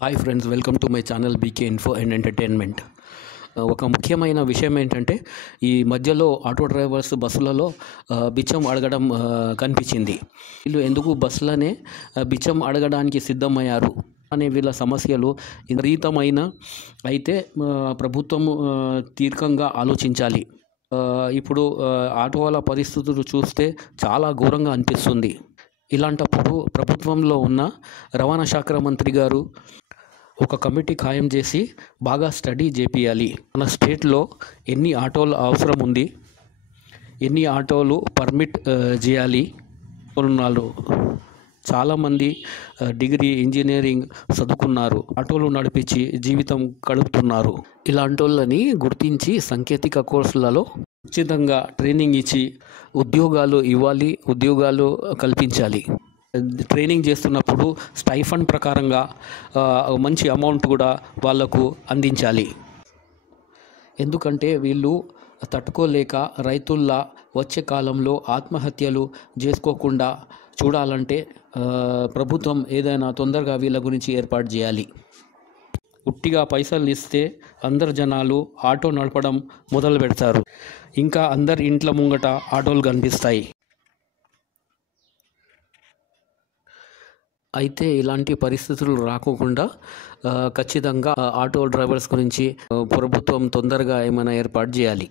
Hi friends, welcome to my channel BK info and entertainment. ఒక ముఖ్యమైన విషయం ఏంటంటే, ఈ మధ్యలో ఆటో డ్రైవర్స్ బస్సులలో బిచ్చం అడగడం కనిపించింది. వీళ్ళు ఎందుకు బస్సులనే బిచ్చం అడగడానికి సిద్ధమయ్యారు అనే వీళ్ళ సమస్యలు విపరీతమైన అయితే ప్రభుత్వం తీర్ఘంగా ఆలోచించాలి. ఇప్పుడు ఆటో వాళ్ళ పరిస్థితులు చూస్తే చాలా ఘోరంగా అనిపిస్తుంది. ఇలాంటప్పుడు ప్రభుత్వంలో ఉన్న రవాణా శాఖ మంత్రి గారు ఒక కమిటీ ఖాయం చేసి బాగా స్టడీ చేపియాలి. మన స్టేట్లో ఎన్ని ఆటోలు అవసరం ఉంది, ఎన్ని ఆటోలు పర్మిట్ చేయాలి. ఉన్నారు చాలామంది డిగ్రీ ఇంజనీరింగ్ చదువుకున్నారు, ఆటోలు నడిపించి జీవితం గడుపుతున్నారు. ఇలాంటి వాళ్ళని గుర్తించి సాంకేతిక కోర్సులలో ఉచితంగా ట్రైనింగ్ ఇచ్చి ఉద్యోగాలు ఇవ్వాలి, ఉద్యోగాలు కల్పించాలి. ట్రైనింగ్ చేస్తున్నప్పుడు స్టైఫండ్ ప్రకారంగా మంచి అమౌంట్ కూడా వాళ్లకు అందించాలి. ఎందుకంటే వీళ్ళు తట్టుకోలేక రైతుల్లా వచ్చే కాలంలో ఆత్మహత్యలు చేసుకోకుండా చూడాలంటే ప్రభుత్వం ఏదైనా తొందరగా వీళ్ళ గురించి ఏర్పాటు చేయాలి. ఉట్టిగా పైసలు ఇస్తే అందరు జనాలు ఆటో నడపడం మొదలు పెడతారు. ఇంకా అందరి ఇంట్ల ముంగట ఆటోలు కనిపిస్తాయి. అయితే ఇలాంటి పరిస్థితులు రాకోకుండా ఖచ్చితంగా ఆటో డ్రైవర్స్ గురించి ప్రభుత్వం తొందరగా ఏమైనా ఏర్పాటు చేయాలి.